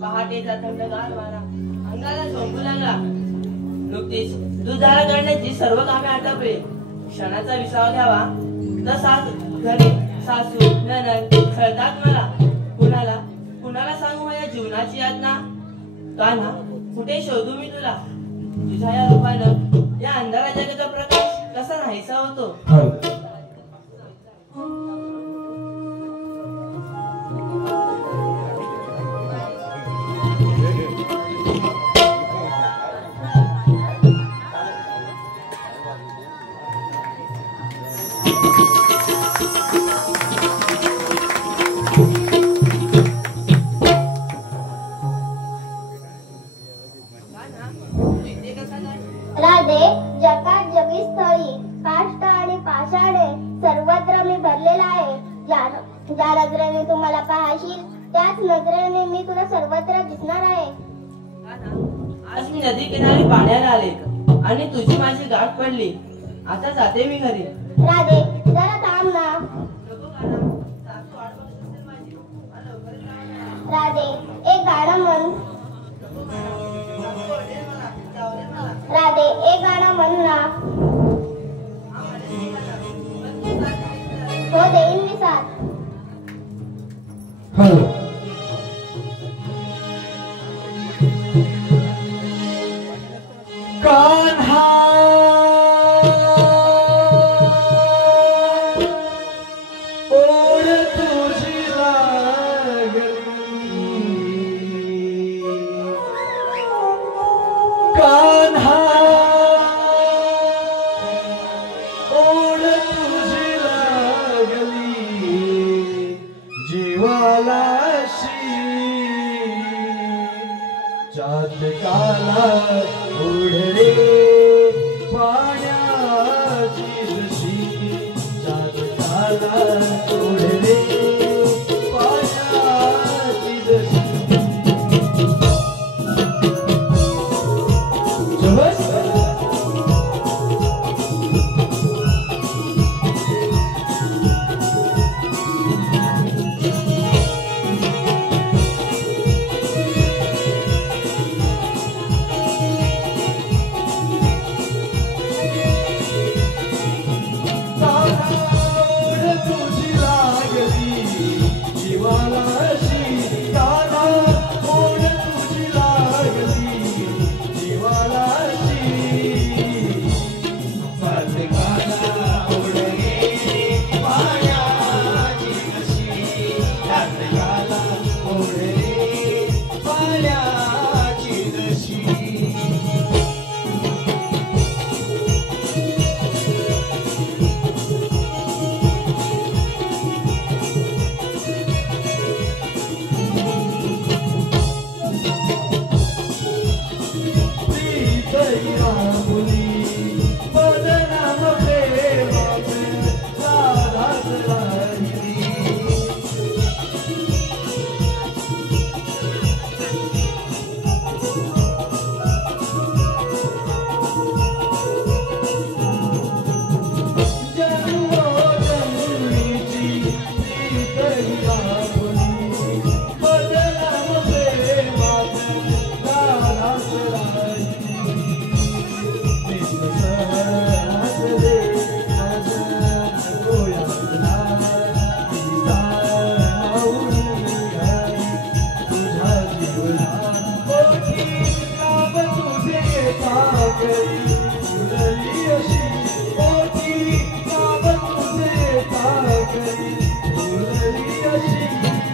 पहाटेचा थंडगार वारा अंगाला झोंबू लागला. नुकतीच दुधाला करण्याची सर्व कामे आटपली. क्षणाचा विसावा घ्यावा तसाच घरी सासू ननद खळतात मला. कुणाला सांगू माझ्या जीवनाची यातना? कान्हा, कुठे शोधू मी तुला? तुझ्या या रूपानं या अंधारा जगाचा प्रकाश कसा नाहीसा होतो. राधे, जगात जगीस्थळी काष्ट आणि पाषाणे सर्वत्र मी भरलेला आहे. ज्या नजरेने तू मला पाहशील त्याच नजरेने मी तुला सर्वत्र दिसणार आहे. आज मी नदी किनारी पाण्याला आले आणि तुझी माझी गाठ पडली. आता जाते मी घरी. राधे, जरा थांब ना. राधे, एक गाणं म्हण. राधे, एक गाणं म्हण ना. हो, देईन मी साथ. कान्हा ओढ तुझी लागली. कान्हा ओढ तुझी लागली. जीवालाशी चातकाला ओढ रे पाण्याची जशी. चातकाला ओढ रे पाण्याची जशी. Thank you.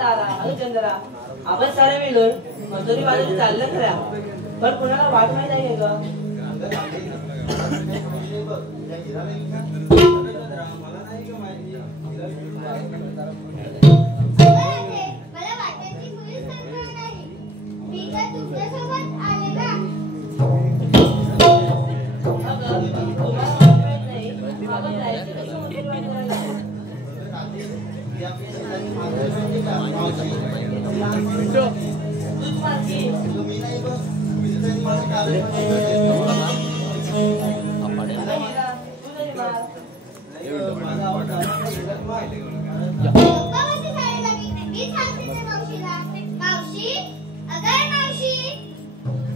तारा अगं चंद्रा आपण सारे मिळून मजुरी बाजूला चाललं खऱ्या पण कुणाला वाट माहित आहे ग मला वाटायची मुळीच कल्पना नाही. मी तर तुमच्यासोबत आले ना. अगं तुम्हाला वाट माहित नाही आपण जायचं कसं मजुरी वाट करायला तूच मारकी गप्पावरती साडी झाली. मी सांगते त्या मावशीला. मावशी, अगं मावशी,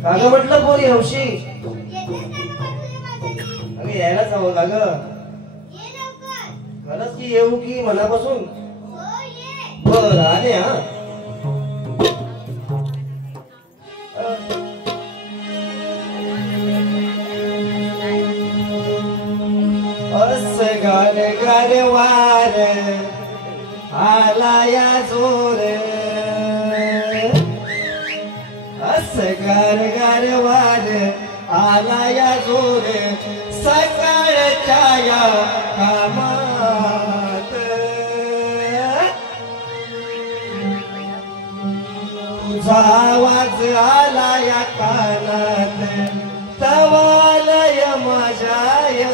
काग म्हटलं पोरी हौशी येतेस का गं बाजूला माझ्याशी? अगं यायलाच हवं काग ये लवकर. खरंच की येऊ की मनापासून हो ये. बर आले हा अस गार गार वार आला या जोर अस गार गार वार आला या जोर सकाळच्या या कामात तुझा आवाज आला या कानात तवालय माझ्या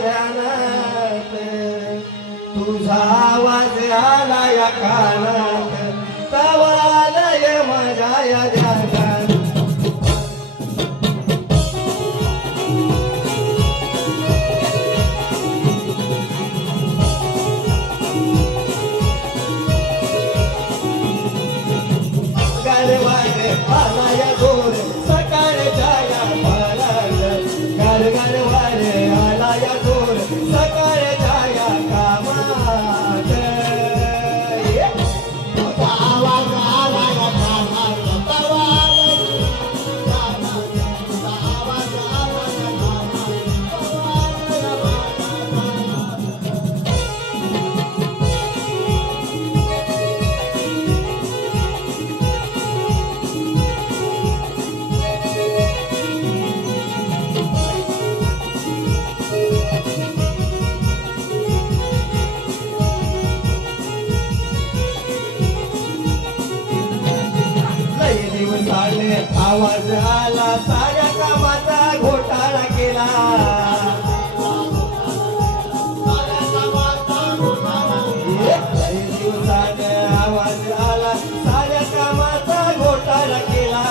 ध्यानात तुझा आवाज आला या कानात तवालय माझ्या ध्यानात गारवार आला या गोर सकाळच्या या पारात गार गारवार आला या गोर सकाळच्या या कामात तुझा आवाज आला या कानात तवालय तुझा आवाज आला या लय दिवस झाले आवाज आला साऱ्या कामाचा घोटाळा केला लय दिवस झाले आवाज आला साऱ्या कामाचा घोटाळा केला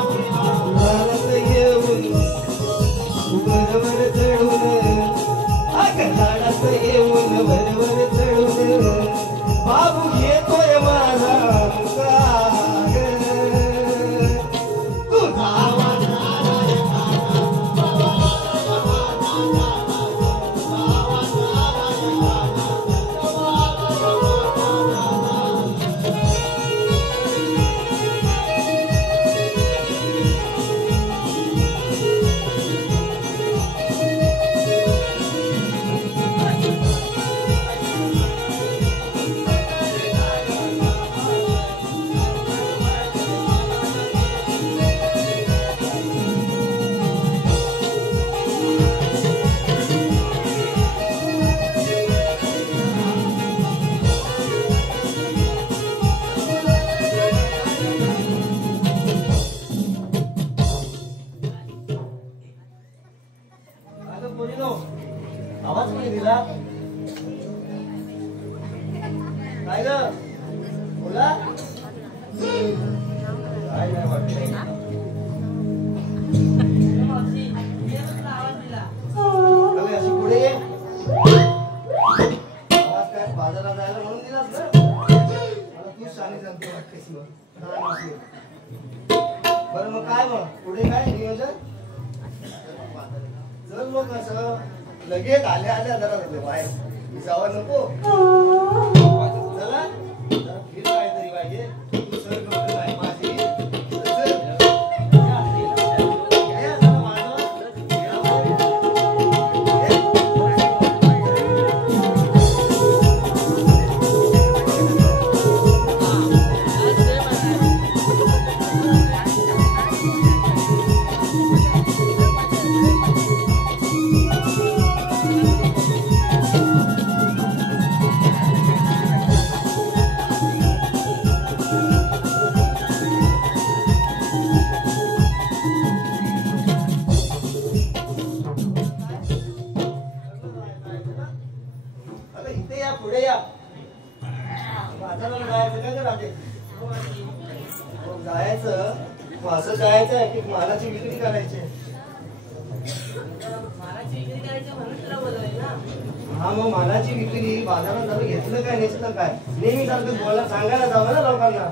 घरात येऊन वरवर चढून झाडात येऊन वरवर चढून बाबू घेतोय माझा मुकाग तुझा आवाज आला या अगं पोरीनो, आवाज कोणी दिला काय ग बोला काय नाही वाटत मावशी मी तुला आवाज दिला अगं अशी पुढे ये आवाज काय बाजारात जायला म्हणून दिलास ना मला तू शानी सांगते वाटतेस मग बरं मग काय मग पुढे काय नियोजन चल मग कसं लगेच आल्या आल्या जरा बाहेर जावं नको चला जरा फिर काहीतरी पाहिजे तू सर करतो आहे माझी चल. या, जरा माझं. या, मालाची विक्री करायची. मालाची विक्री करायची म्हणून तुला बोलवलंय ना. हा मग मालाची विक्री बाजारात जाऊन घेतलं काय नेसलं काय नेहमी सारखं बोला सांगायला जावं ना लोकांना.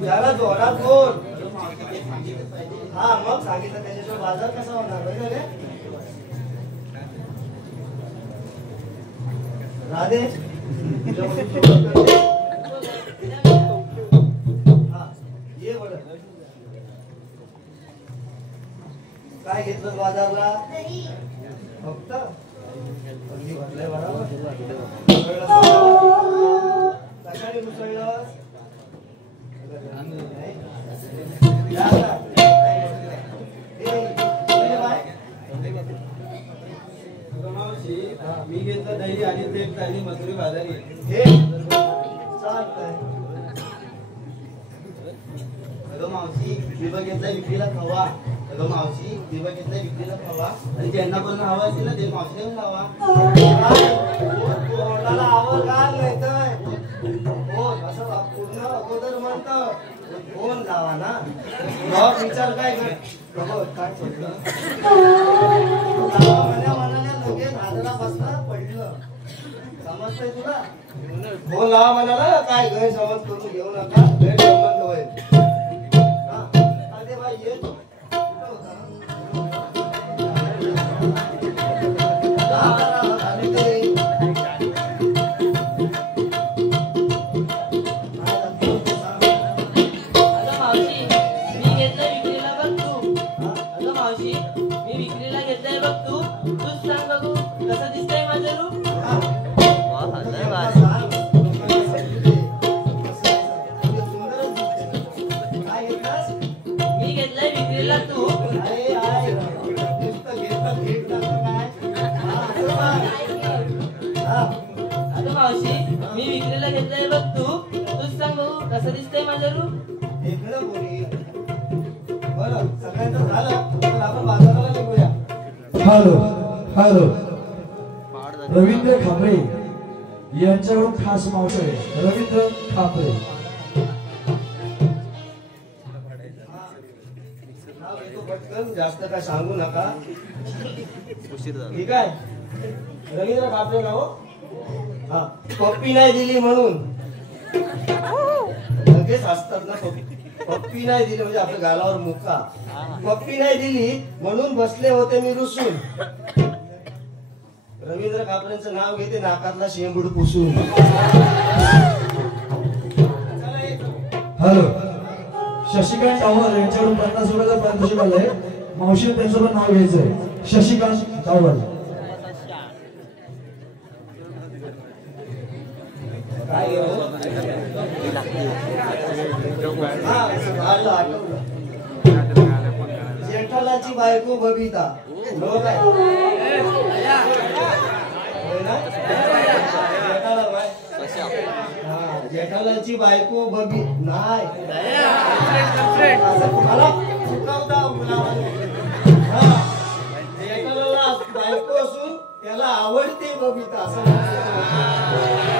त्याला जोरात बोल. हा मग सांगितलं त्याच्याशिवाय बाजार कसा होणार बरोबर आहे. राधे हा ये बरं. काय घेतलं बाजारला फक्त अगदी भरलंय बरोबर. कशाने मुसळलं मी घेतलं दही आणि तेल आणि मसुरी बाजारी. हे चालतंय. अगं मावशी मी बघितलं विक्रीला खवा. अगं मावशी मी बघितलं विक्रीला खवा आणि ज्यांना पण हवा असेल ना ते मावशी घेऊन लावा. तोंडाला आवर घाल नाही तर फोन असं पूर्ण अगोदर म्हणतं फोन लावा ना. मग विचार काय कर काय मनाने लगेच हाताला बसला पडलं. समजतंय तुला. फोन लावा म्हणाला काय गैरसमज करून घेऊ नका. गैरसमज होईल. अरे बाई ये तू. मी विक्रीला घेतलंय बघ तूच सांग बघू कसं दिसतंय माझं रूप. इकडं बोली बरं सगळ्यांचं झालं तर आपण बाजाराला निघूया. हॅलो हॅलो रवींद्र खापरे यांच्याकडून खास मावशी रवींद्र खापरे. पटकन जास्त काय सांगू नका. ठीक आहे. रवींद्र खापरे ना हो. हा पप्पी नाही दिली म्हणून लगेच असतात ना. पप्पी नाही दिली म्हणजे आपल्या गालावर मुका. पप्पी नाही दिली म्हणून बसले होते मी रुसून. रवींद्र खापरेंचं नाव घेते नाकातला शेंबूड पुसून. हॅलो शशिकांत टावल यांच्याकडून 50 रुपयाचा पारितोषिक आलंय. मावशी त्यांचं पण नाव घ्यायचंय. शशिकांत टावल. जेठालाची बायको बबिता. जेठालाची बायको बबी नाही मला चुकवता जेठाला बायको असून त्याला आवडते बबिता असं.